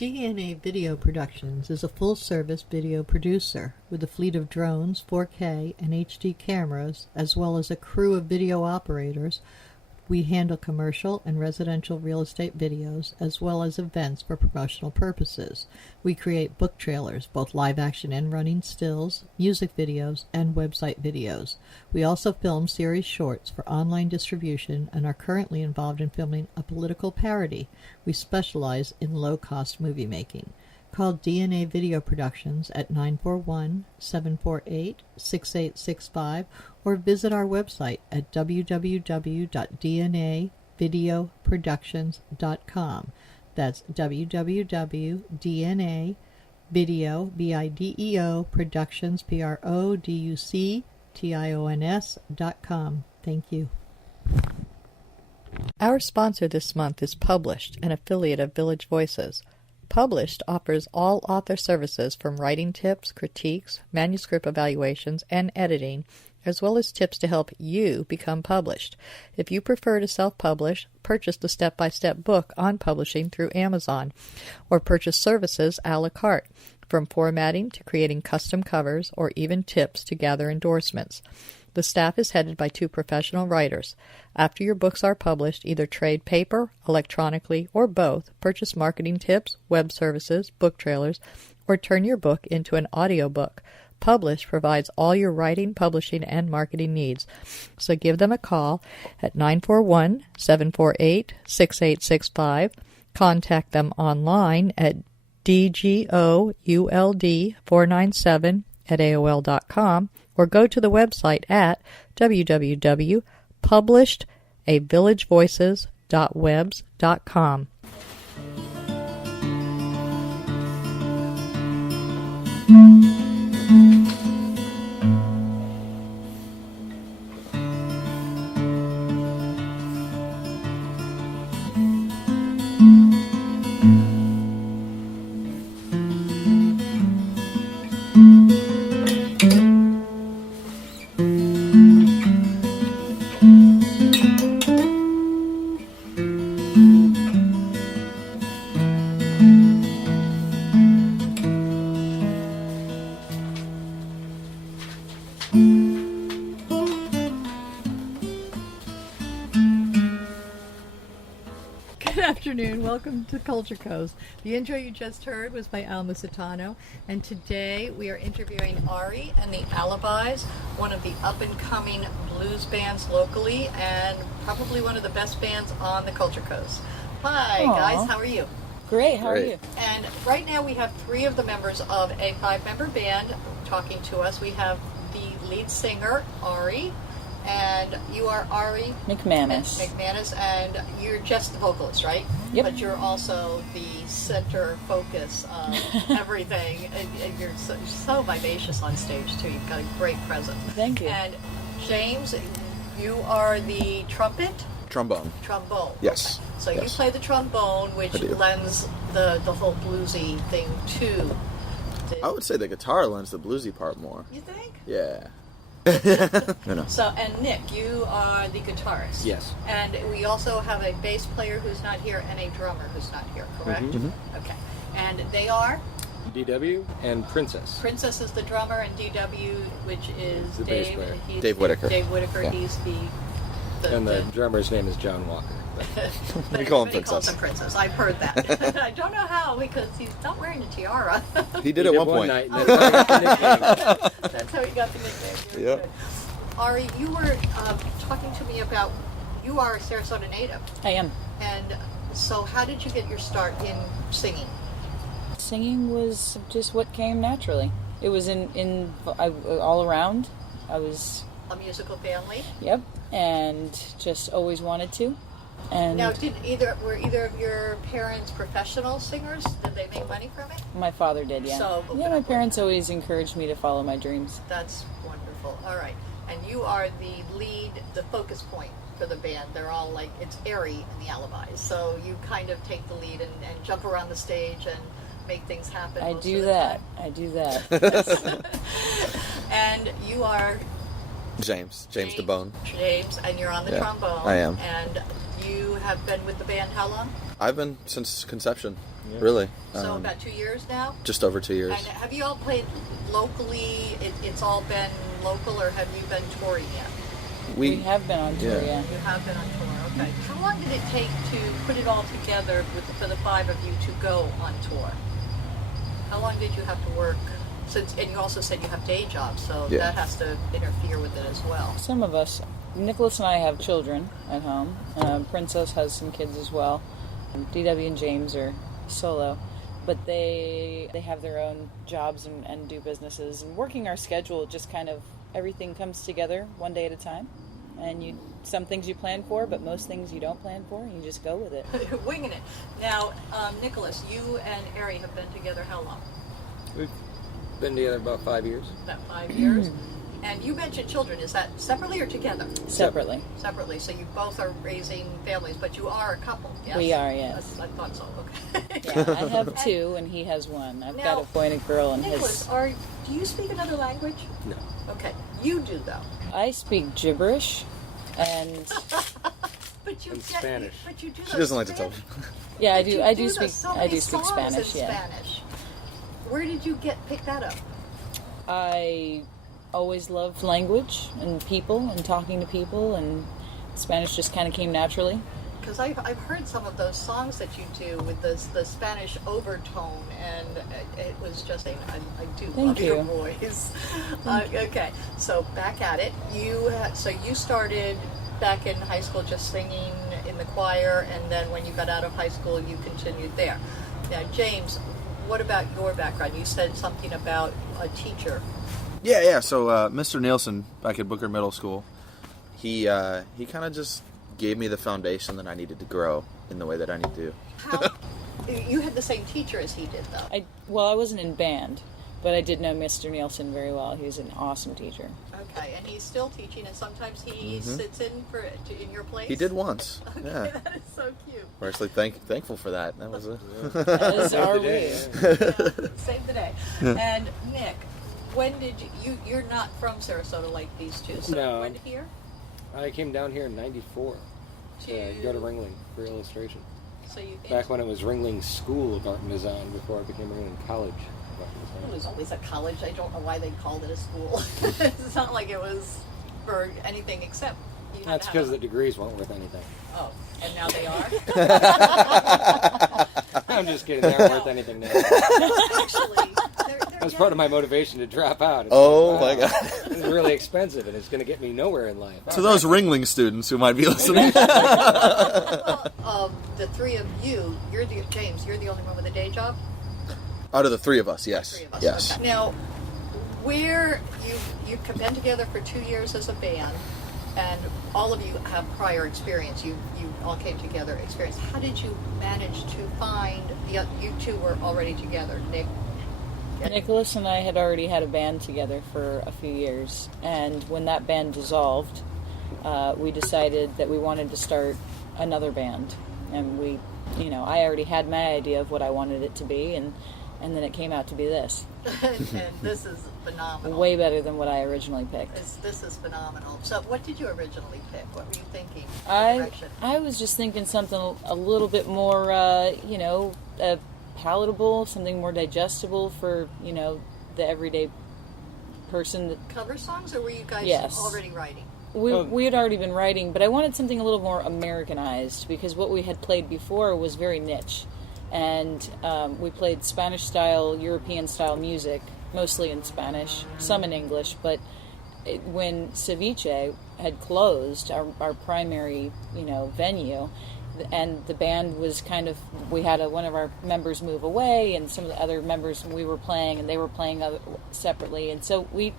DNA Video Productions is a full-service video producer with a fleet of drones, 4K, and HD cameras, as well as a crew of video operators. We handle commercial and residential real estate videos, as well as events for promotional purposes. We create book trailers, both live-action and running stills, music videos, and website videos. We also film series shorts for online distribution and are currently involved in filming a political parody. We specialize in low-cost movie making. Call DNA Video Productions at 941-748-6865 or visit our website at www.dnavideoproductions.com. That's www.dnavideoproductions.com. Thank you. Our sponsor this month is Published, an affiliate of Village Voices. Published offers all author services from writing tips, critiques, manuscript evaluations, and editing, as well as tips to help you become published. If you prefer to self-publish, purchase the step-by-step book on publishing through Amazon, or purchase services a la carte, from formatting to creating custom covers, or even tips to gather endorsements. The staff is headed by 2 professional writers. After your books are published, either trade paper, electronically, or both, purchase marketing tips, web services, book trailers, or turn your book into an audiobook. Publish provides all your writing, publishing, and marketing needs. So give them a call at 941-748-6865. Contact them online at dgould497@aol.com, or go to the website at www.publishedavillagevoices.webs.com. Welcome to Culture Coast. The intro you just heard was by Al Musitano, and today we are interviewing Ari and the Alibis, one of the up-and-coming blues bands locally, and probably one of the best bands on the Culture Coast. Hi, Aww. Guys, how are you? Great, how are you? And right now we have 3 of the members of a 5-member band talking to us. We have the lead singer, Ari, and you are Ari McManus, and you're just the vocalist, right? Yep. But you're also the center focus of everything, and you're so vivacious on stage too. You've got a great presence. Thank you. And James, you are the Trombone. Yes. Okay. So yes. you play the trombone, which lends the whole bluesy thing to. I would say the guitar lends the bluesy part more. You think? Yeah. No. So, and Nick, you are the guitarist. Yes. And we also have a bass player who's not here and a drummer who's not here, correct? Mm-hmm. Okay. And they are? DW and Princess. Princess is the drummer, and DW, which is The bass player. Dave Whitaker. Dave Whitaker, Yeah. he's the drummer's name is John Walker. We call him He calls Princess. him Princess. I've heard that. I don't know how, because he's not wearing a tiara. He did at one point. Night, and that's how he got the nickname. That's how he got the nickname. Very Yep. good. Ari, you were talking to me about, you are a Sarasota native. I am. And so how did you get your start in singing? Singing was just what came naturally. It was all around. I was... A musical family? Yep. And just always wanted to. And Now, were either of your parents professional singers? Did they make money from it? my father did, yeah. So, my parents always encouraged me to follow my dreams. That's wonderful. All right. And you are the lead, the focus point for the band. They're all like, it's Ari and the Alibis. So you kind of take the lead and jump around the stage and make things happen. I most do of the that. time. I do that. And you are James the Bone. James, and you're on the trombone. I am. And you have been with the band how long? I've been since conception. Really. So about 2 years now? Just over 2 years. And have you all played locally? It's all been local, or have you been touring yet? We have been on tour, yeah. You have been on tour, okay. How long did it take to put it all together for the five of you to go on tour? How long did you have to work? And you also said you have day jobs, so that has to interfere with it as well. Some of us. Nicholas and I have children at home. Princess has some kids as well. DW and James are solo. But they have their own jobs and do businesses. And working our schedule, just kind of everything comes together one day at a time. And some things you plan for, but most things you don't plan for, and you just go with it. Winging it. Now, Nicholas, you and Ari have been together how long? We've been together about 5 years. About 5 years. And you mentioned children. Is that separately or together? Separately. Separately. So you both are raising families, but you are a couple, yes? We are, yes. I thought so, okay. Yeah, I have two, and he has one. I've got a boy and a girl, and Nicholas, do you speak another language? No. Okay. You do, though. I speak gibberish, and But you In get, Spanish. But you do She doesn't like to talk. yeah, I But do. you I do those speak. so I many do speak songs Spanish. in Yeah. Spanish. Where did you pick that up? I always loved language and people and talking to people, and Spanish just kind of came naturally. Because I've heard some of those songs that you do with the Spanish overtone, and it was just I do love your voice. Okay, so back at it. You started back in high school just singing in the choir, and then when you got out of high school, you continued there. Now, James, what about your background? You said something about a teacher. Yeah. So Mr. Nielsen back at Booker Middle School, he kind of just gave me the foundation that I needed to grow in the way that I need to. How? You had the same teacher as he did, though. I wasn't in band, but I did know Mr. Nielsen very well. He was an awesome teacher. Okay, and he's still teaching, and sometimes he sits in in your place. He did once. Okay, Yeah. that is so cute. We're actually thankful for that. That was That is our way. Save the day. And Nick, when did you're not from Sarasota like these two, so No. when here? I came down here in '94 to go to Ringling for illustration. So you Back when it was Ringling School of Art and Design before it became Ringling College of Art and it Design. was always a college. I don't know why they called it a school. It's not like it was for anything except you had That's to have because a- the degrees weren't worth anything. Oh, and now they are? I'm just kidding. They aren't worth anything now. Actually, they're That's part of my motivation to drop out. It's Oh, like, my wow, God. It's really expensive, and it's going to get me nowhere in life. To those Ringling students who might be listening. Well, the three of you, James, you're the only one with a day job? Out of the three of us, yes. Three of us. Yes. Okay. Now, where you've been together for 2 years as a band, and all of you have prior experience. You all came together experience. How did you manage to find you two were already together, Nick? Nicholas and I had already had a band together for a few years, and when that band dissolved, we decided that we wanted to start another band. And I already had my idea of what I wanted it to be, and then it came out to be this. And this is phenomenal. Way better than what I originally picked. This is phenomenal. So, what did you originally pick? What were you thinking? I was just thinking something a little bit more, palatable, something more digestible for, the everyday person. Cover songs, or were you guys already writing? We had already been writing, but I wanted something a little more Americanized, because what we had played before was very niche. And we played Spanish-style, European-style music, mostly in Spanish, some in English, but when Ceviche had closed, our primary, venue, and the band was we had one of our members move away, and some of the other members we were playing, and they were playing separately, and so we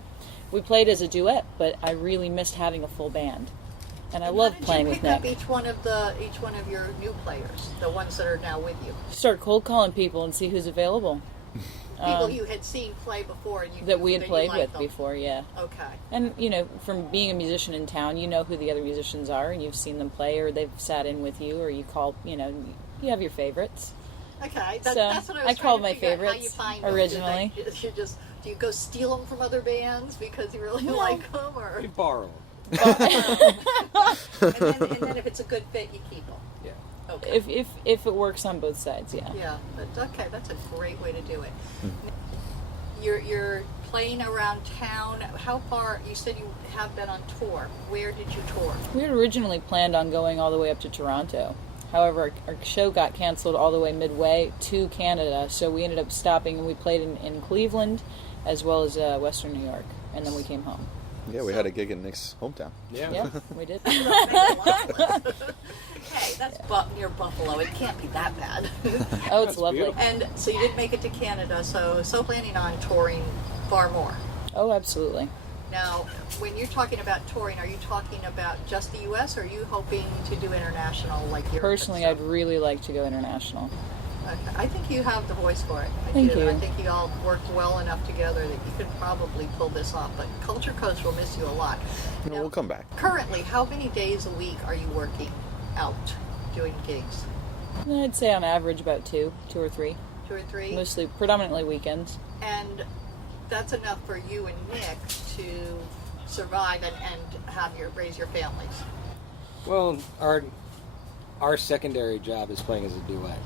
played as a duet, but I really missed having a full band. And I love playing with Nick. How did you pick up each one of your new players, the ones that are now with you? Start cold calling people and see who's available. People you had seen play before, and that we had played with before, yeah. Okay. And from being a musician in town, you know who the other musicians are, and you've seen them play, or they've sat in with you, or you call, you have your favorites. Okay, So, that's what I was I called my trying to figure out, how you favorites find them. originally. Do you go steal them from other bands because you really like them, or We borrow them. and then if it's a good fit, you keep them. Yeah. Okay. If it works on both sides, yeah. Yeah, but okay, that's a great way to do it. You're playing around town. How far? You said you have been on tour. Where did you tour? We had originally planned on going all the way up to Toronto. However, our show got canceled all the way midway to Canada, so we ended up stopping and we played in Cleveland as well as Western New York, and then we came home. Yeah, we had a gig in Nick's hometown. Yeah, we did. Hey, that's near Buffalo. It can't be that bad. Oh, it's lovely. beautiful. And so you did make it to Canada, so planning on touring far more. Oh, absolutely. Now, when you're talking about touring, are you talking about just the U.S. or are you hoping to do international like Europe? Personally, I'd really like to go international. Okay. I think you have the voice for it. Thank you. I think you all worked well enough together that you could probably pull this off. But Culture Coast will miss you a lot. No, we'll come back. Currently, how many days a week are you working out, doing gigs? I'd say on average about two or three. 2 or 3? Mostly, predominantly weekends. And that's enough for you and Nick to survive and have raise your families. Well, our secondary job is playing as a duet.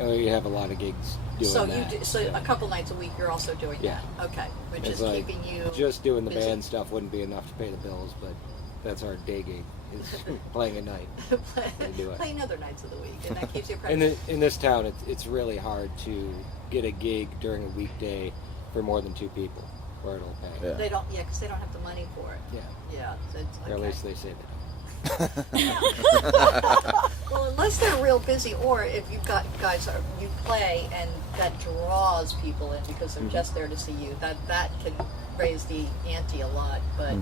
And we have a lot of gigs doing So that. a couple nights a week you're also doing Yeah. that. Okay, which It's is like, keeping you just doing the busy. band stuff wouldn't be enough to pay the bills, but that's our day gig, is playing at night. do it. Playing other nights of the week, and that keeps you In, present. in this town, it's really hard to get a gig during a weekday for more than 2 people, where it'll pay. Yeah. They don't, because they don't have the money for it. Yeah. Yeah, so it's Or at okay. least they say they don't. Well, unless they're real busy, or if you've got guys that you play and that draws people in because they're just there to see you, that can raise the ante a lot. But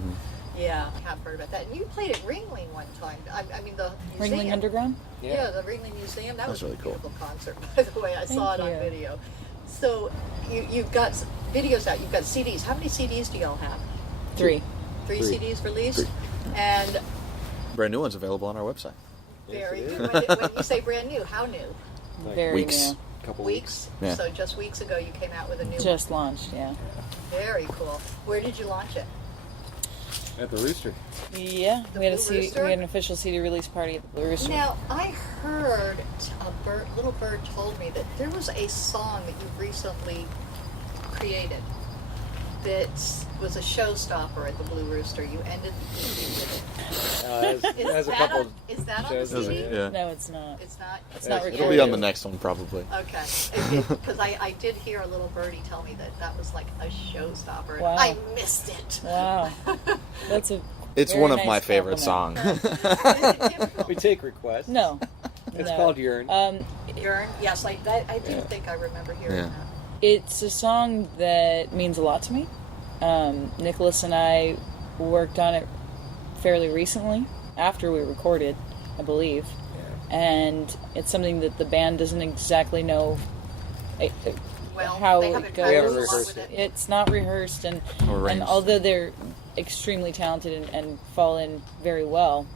yeah, I have heard about that. And you played at Ringling one time. I mean the museum. Ringling Underground? Yeah, the Ringling Museum. That was That's a really cool. beautiful concert, by the way. I saw it Thank on you. video. So you've got videos out. You've got CDs. How many CDs do y'all have? 3. 3 3. CDs released, and Brand new one's available on our website. very it good. is. When you say brand new, how new? Like Very Weeks. new. Couple Weeks. Yeah. So just weeks ago, you came out with a new Just launched, yeah. one. Very cool. Where did you launch it? at the Rooster. Yeah, The we had Blue Rooster? we had an official CD release party at the Blue Rooster. Now, I heard little bird told me that there was a song that you recently created that was a showstopper at the Blue Rooster. You ended the evening with it. Has a couple. Is that on the shows on CD? it, Yeah. No, it's not. It's not. It's not It'll It'll recorded. be on the next one, probably. Okay, because I did hear a little birdie tell me that was like a showstopper. and Wow. I missed it. Wow, that's a. It's very one of nice my favorite compliment. songs. We take requests. No, It's no. called Urine. Yearn? Yes, I did think I remember hearing Yeah. that. It's a song that means a lot to me. Nicholas and I worked on it fairly recently, after we recorded, I believe. And it's something that the band doesn't exactly know Well, how they it haven't goes. We haven't practiced a lot rehearsed with it. It's not rehearsed, and Arranged. although they're extremely talented and fall in very well,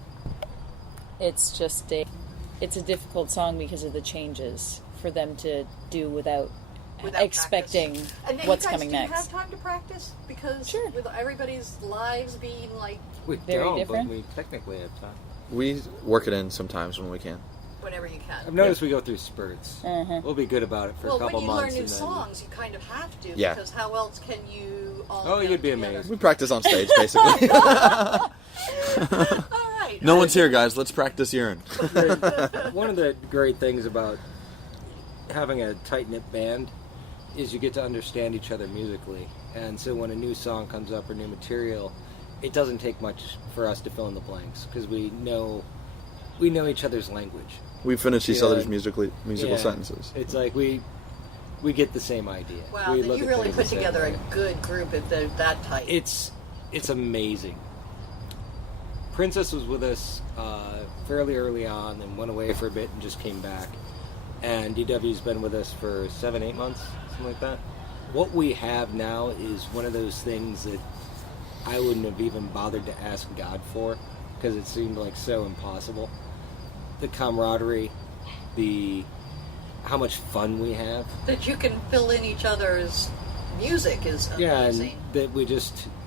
it's just it's a difficult song because of the changes for them to do without expecting practice. And then what's you guys, coming do you next. have time to practice? Because Sure. with everybody's lives being like We Very don't, different. but we technically have time. We work it in sometimes when we can. whenever you can. I've noticed we go through spurts. Uh-huh. We'll be good about it for Well, a couple when you months. learn new and then, songs, you kind of have to. Yeah. Because how else can you all Oh, get you'd be together? amazed. We practice on stage, basically. All right. No one's here, guys. Let's practice urine. One of the great things about having a tight-knit band is you get to understand each other musically. And so when a new song comes up or new material, it doesn't take much for us to fill in the blanks because we know each other's language. We finish each Yeah. other's musical Yeah. sentences. It's like we get the same idea. Wow, we then you at really things put the same together way. a good group if they're that tight. It's amazing. Princess was with us fairly early on and went away for a bit and just came back. And DW's been with us for 7-8 months, something like that. What we have now is one of those things that I wouldn't have even bothered to ask God for because it seemed like so impossible. The camaraderie, how much fun we have. that you can fill in each other's music is Yeah, and amazing. that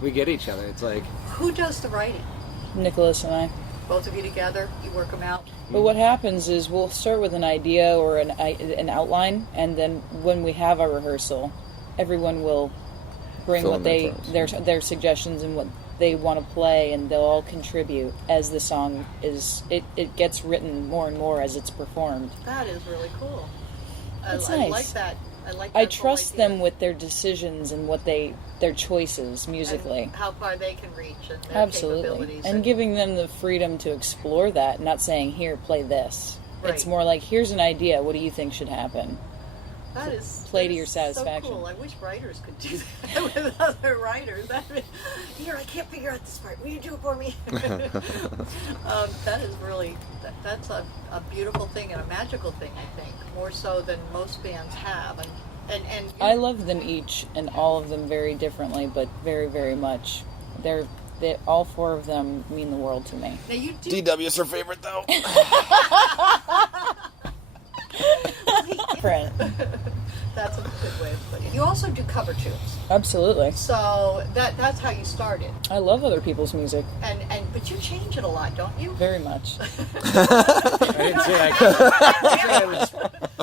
we get each other. It's like, Who does the writing? Nicholas and I. Both of you together? You work them out? But what happens is we'll start with an idea or an outline, and then when we have our rehearsal, everyone will bring what their suggestions and what they want to play, and they'll all contribute as the song is. It gets written more and more as it's performed. That is really cool. It's I nice. like that. I trust them with their decisions and their choices musically. And how far they can reach and their Absolutely. capabilities. And giving them the freedom to explore that, not saying, here, play this. Right. It's more like, here's an idea, what do you think should happen? That is play to your satisfaction. So cool. I wish writers could do that with other writers. Here, I can't figure out this part. Will you do it for me? That is really that's a beautiful thing and a magical thing. I think more so than most bands have. And I love them each and all of them very differently, but very, very much. All four of them mean the world to me. Now you do. DW is her favorite though. Different. That's a good way of putting it. You also do cover tunes. Absolutely. So that's how you started. I love other people's music. But you change it a lot, don't you? Very much. I didn't say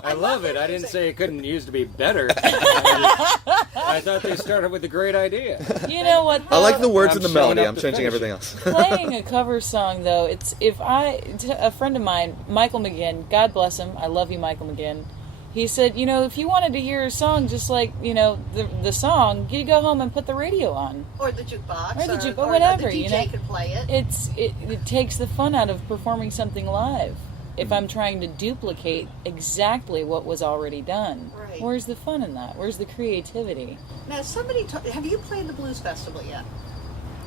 I love it. I didn't say it couldn't use to be better. I thought they started with a great idea. You know what? I like the words and the showing melody. up I'm to changing finish everything it. else. Playing a cover song, though, a friend of mine, Michael McGinn, God bless him, I love you, Michael McGinn. He said, if you wanted to hear a song just like, the song, you go home and put the radio on. Or the jukebox. Or the jukebox, or whatever, the DJ can play it. It takes the fun out of performing something live. If I'm trying to duplicate exactly what was already done. Right. Where's the fun in that? Where's the creativity? Now, have you played the Blues Festival yet?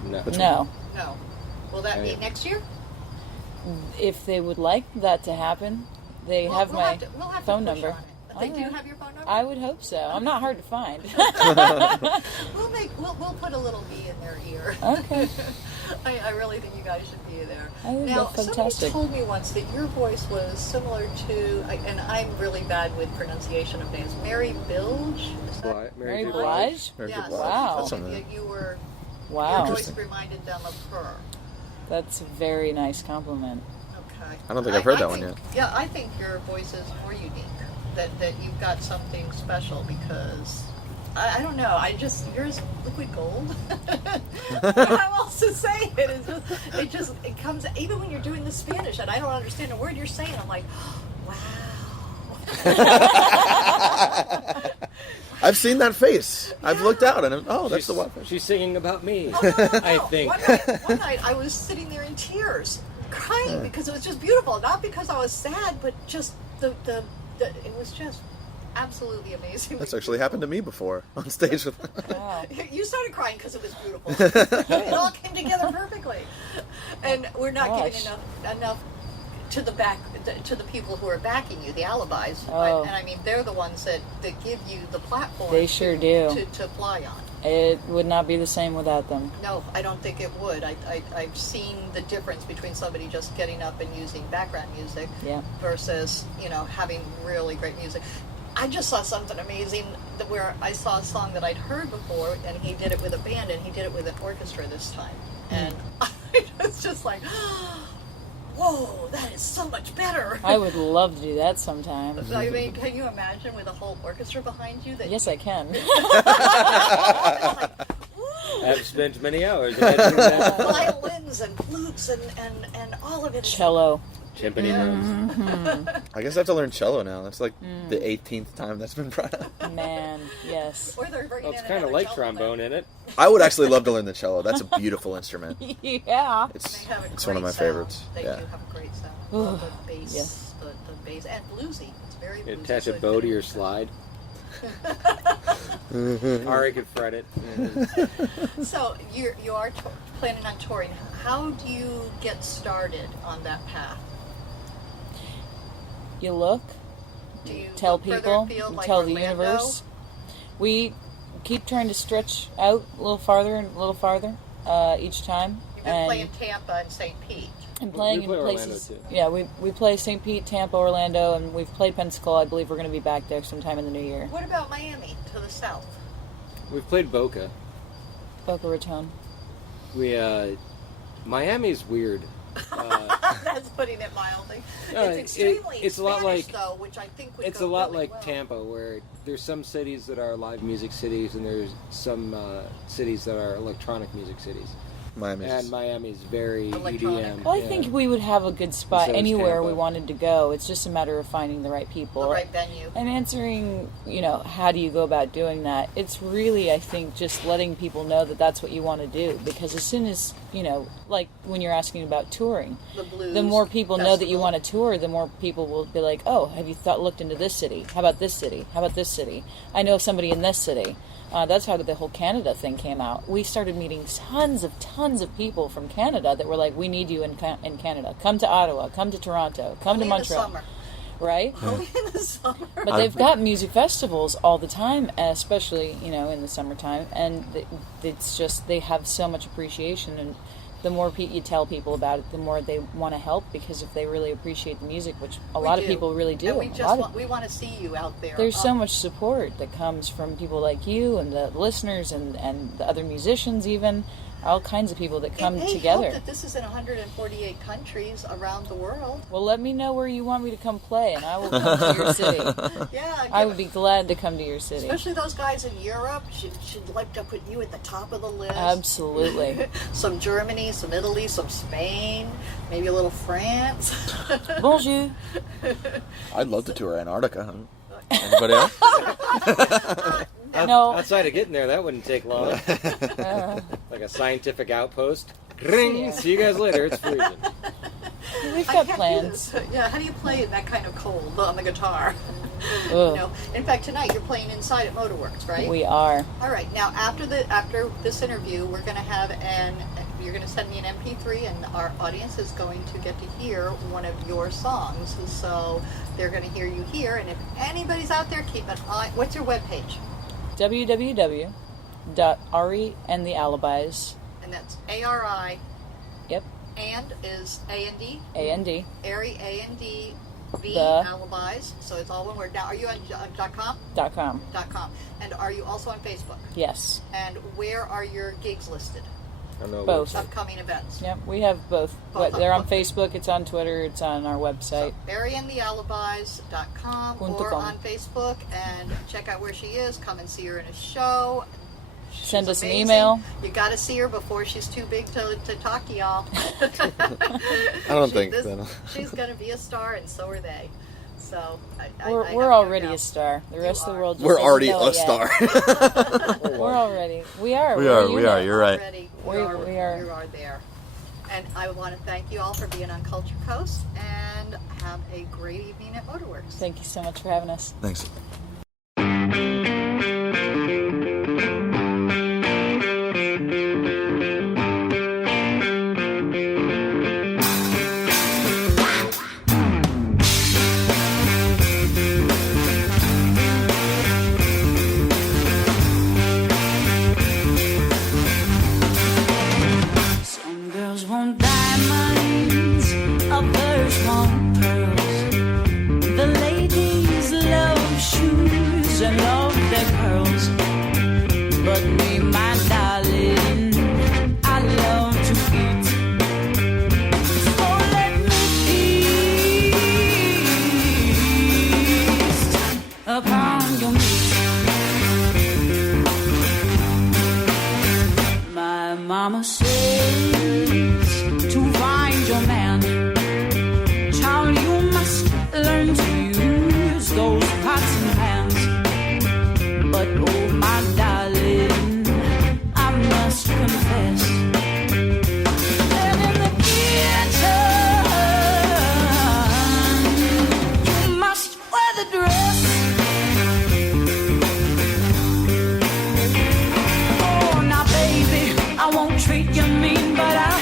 No. No. No. Will that be next year? If they would like that to happen, they have my we'll have phone to push number. on it. They do Alright. have your phone number? I would hope so. I'm not hard to find. We'll put a little bee in their ear. Okay. I really think you guys should be there. I think Now, that's fantastic. somebody told me once that your voice was similar to, and I'm really bad with pronunciation of names, Mary Bilge? Is that- Mary Blige? Yes. Wow. That's something you were. Wow. Your voice reminded them of her. That's a very nice compliment. Okay. I don't think I've heard that one yet. Yeah, I think your voice is more unique. That you've got something special because I don't know. Yours liquid gold. How else to say it? It comes even when you're doing the Spanish and I don't understand a word you're saying. I'm like, wow. I've seen that face. I've looked out and that's the one. She's singing about me. Oh, no. I think. One night I was sitting there in tears, crying because it was just beautiful. Not because I was sad, but just the it was just absolutely amazing. That's actually happened to me before on stage with. Wow. You started crying because it was beautiful. It all came together perfectly, and we're not giving enough to the people who are backing you, the Alibis. Oh. And I mean, they're the ones that give you the platform. They sure do. To fly on. It would not be the same without them. No, I don't think it would. I've seen the difference between somebody just getting up and using background music versus, having really great music. I just saw something amazing where I saw a song that I'd heard before, and he did it with a band, and he did it with an orchestra this time. And I was just like, whoa, that is so much better. I would love to do that sometime. I mean, can you imagine with a whole orchestra behind you? Yes, I can. I've spent many hours imagining that. Violins and flutes and all of it. Cello. Timpani drums. I guess I have to learn cello now. That's like the 18th time that's been brought up. Man, yes. Or they're bringing Well, it's in kind of another like cello trombone, player. isn't it? I would actually love to learn the cello. That's a beautiful instrument. Yeah. It's They have a one of great my sound. favorites. They Yeah. do have a great sound. Ooh, The bass, yes. the bass, and bluesy. It's very You bluesy. attach so a it bow to fits. your slide. Ari could fret it. So you are planning on touring. How do you get started on that path? You look, Do you tell look further people, afield, like tell the Orlando? universe. We keep trying to stretch out a little farther and a little farther each time. You've been playing Tampa and St. Pete. And playing We play in Orlando, places. too. Yeah, we play St. Pete, Tampa, Orlando, and we've played Pensacola. I believe we're going to be back there sometime in the new year. What about Miami to the south? We've played Boca. Boca Raton. Miami's weird. That's putting it mildly. It's extremely it's a lot Spanish, like though, which I think would it's go a lot really like well. Tampa, where there's some cities that are live music cities, and there's some cities that are electronic music cities. And Miami's very Electronic. EDM. Well, I think we would have a good spot So is anywhere Tampa. we wanted to go. It's just a matter of finding the right people. The right venue. And answering, how do you go about doing that? It's really, I think, just letting people know that that's what you want to do. Because as soon as, like when you're asking about touring, The blues. the more people know that you festival. want to tour, the more people will be like, oh, have you looked into this city? How about this city? How about this city? I know somebody in this city. That's how the whole Canada thing came out. We started meeting tons of people from Canada that were like, we need you in Canada. Come to Ottawa. Come to Toronto. Come Only to in the Montreal. summer. Right? Only in the summer. But they've got music festivals all the time, especially, in the summertime. And it's just, they have so much appreciation. And the more you tell people about it, the more they want to help, because if they really appreciate the music, which a lot of people really do. And we want to see you out there. There's so much support that comes from people like you and the listeners and the other musicians, even all kinds of people that come together. Hope that this is in 148 countries around the world. Well, let me know where you want me to come play, and I will come to your city. Yeah, I would be glad to come to your city. Especially those guys in Europe should like to put you at the top of the list. Absolutely. Some Germany, some Italy, some Spain, maybe a little France. Bonjour. I'd love to tour Antarctica. Anybody else? No. Outside of getting there, that wouldn't take long. Like a scientific outpost. Ring. See you guys later. It's freezing. We've got plans. Yeah, how do you play in that kind of cold on the guitar? Ugh. In fact, tonight you're playing inside at Motorworks, right? We are. All right. Now, after this interview, we're going to have you're going to send me an MP3, and our audience is going to get to hear one of your songs. So they're going to hear you here. And if anybody's out there, keep an eye. What's your webpage? www.ariandthealibis. And that's ARI. Yep. And is A&D. A&D. Ari, A&D, V, The. Alibis. So it's all one word. Now, are you on .com? .com. .com. And are you also on Facebook? Yes. And where are your gigs listed? Both. Upcoming events. Yep, we have both. They're on Facebook, it's on Twitter, it's on our website. So, AriandtheAlibis.com or on Facebook, and check out where she is. Come and see her in a show. Send us amazing. an email. You got to see her before she's too big to talk to y'all. I don't think so. She's going to be a star, and so are they. So we're already a star. The rest of the world just We're doesn't already know a it yet. star. We're already. We are. We are. You're right. We are there. And I want to thank you all for being on Culture Coast, and have a great evening at Motorworks. Thank you so much for having us. Thanks. Some girls want diamonds, others want pearls. The ladies love shoes and love their pearls. But me, my darling, I love to eat. So let me feast upon your meat. My mama says to find your man, child, you must learn to use those pots and pans. But oh my darling, I must confess that in the kitchen you must wear the dress. Oh, now baby, I won't treat you mean, but I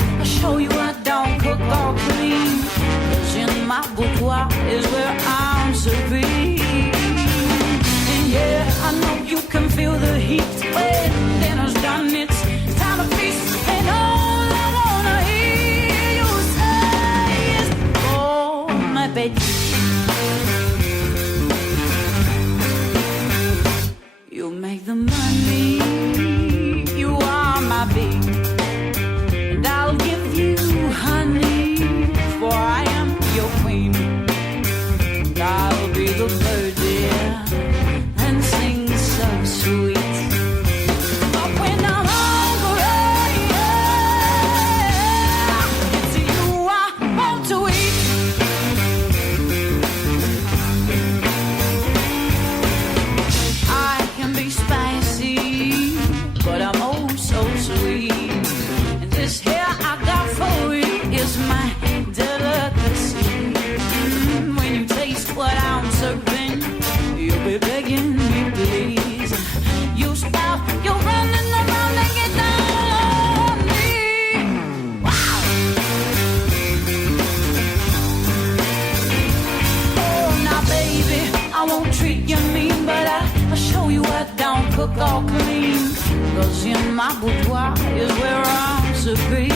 mean, but I'll show you what don't cook all clean. 'Cause in my boudoir is where I'm to be.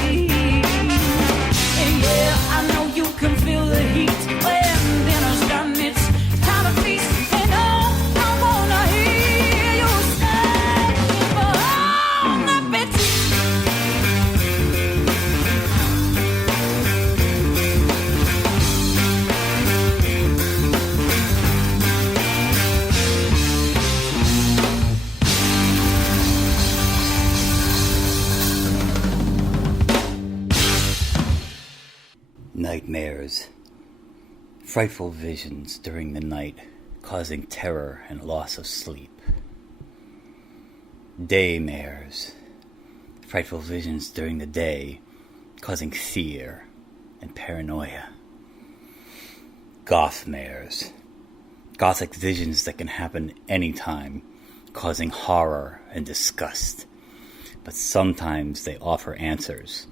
And yeah, I know you can feel the heat when dinner's done. It's time to feast, and I wanna hear you say, bon appetit. Nightmares. Frightful visions during the night, causing terror and loss of sleep. Daymares. Frightful visions during the day, causing fear and paranoia. Gothmares. Gothic visions that can happen anytime, causing horror and disgust. But sometimes they offer answers.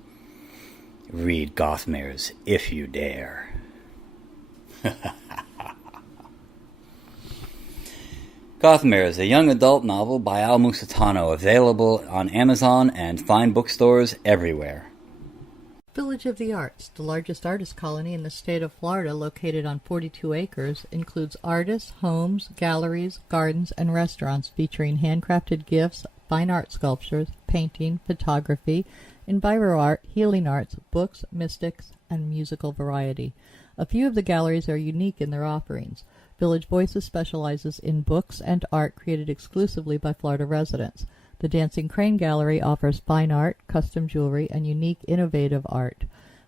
Read Gothmares if you dare. Gothmares, a young adult novel by Al Musitano, available on Amazon and fine bookstores everywhere. Village of the Arts, the largest artist colony in the state of Florida, located on 42 acres, includes artists, homes, galleries, gardens, and restaurants featuring handcrafted gifts, fine art sculptures, painting, photography, enviro art, healing arts, books, mystics, and musical variety. A few of the galleries are unique in their offerings. Village Voices specializes in books and art created exclusively by Florida residents. The Dancing Crane Gallery offers fine art, custom jewelry, and unique, innovative art.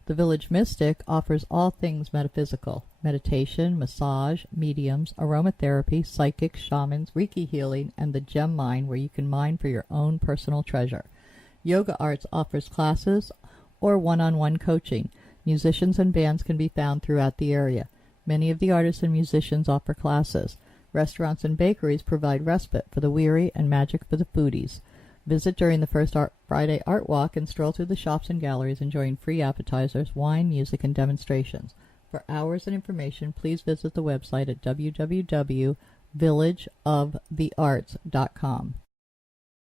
The Village Mystic offers all things metaphysical: meditation, massage, mediums, aromatherapy, psychics, shamans, Reiki healing, and the gem mine, where you can mine for your own personal treasure. Yoga Arts offers classes or one-on-one coaching. Musicians and bands can be found throughout the area. Many of the artists and musicians offer classes. Restaurants and bakeries provide respite for the weary and magic for the foodies. Visit during the first Friday Art Walk and stroll through the shops and galleries enjoying free appetizers, wine, music, and demonstrations. For hours and information, please visit the website at www.villageofthearts.com.